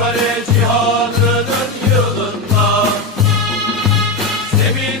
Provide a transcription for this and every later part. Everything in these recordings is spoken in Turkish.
Çanakkale cihanının yılında. Zemin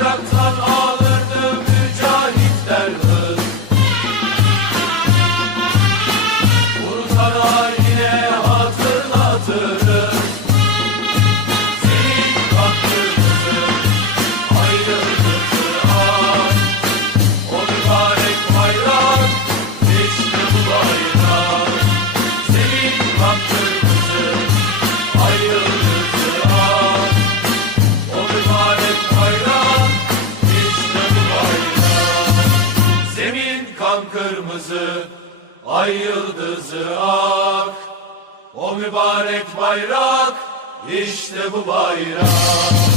it up. Kan kırmızı, ay yıldızı ak. O mübarek bayrak, işte bu bayrak.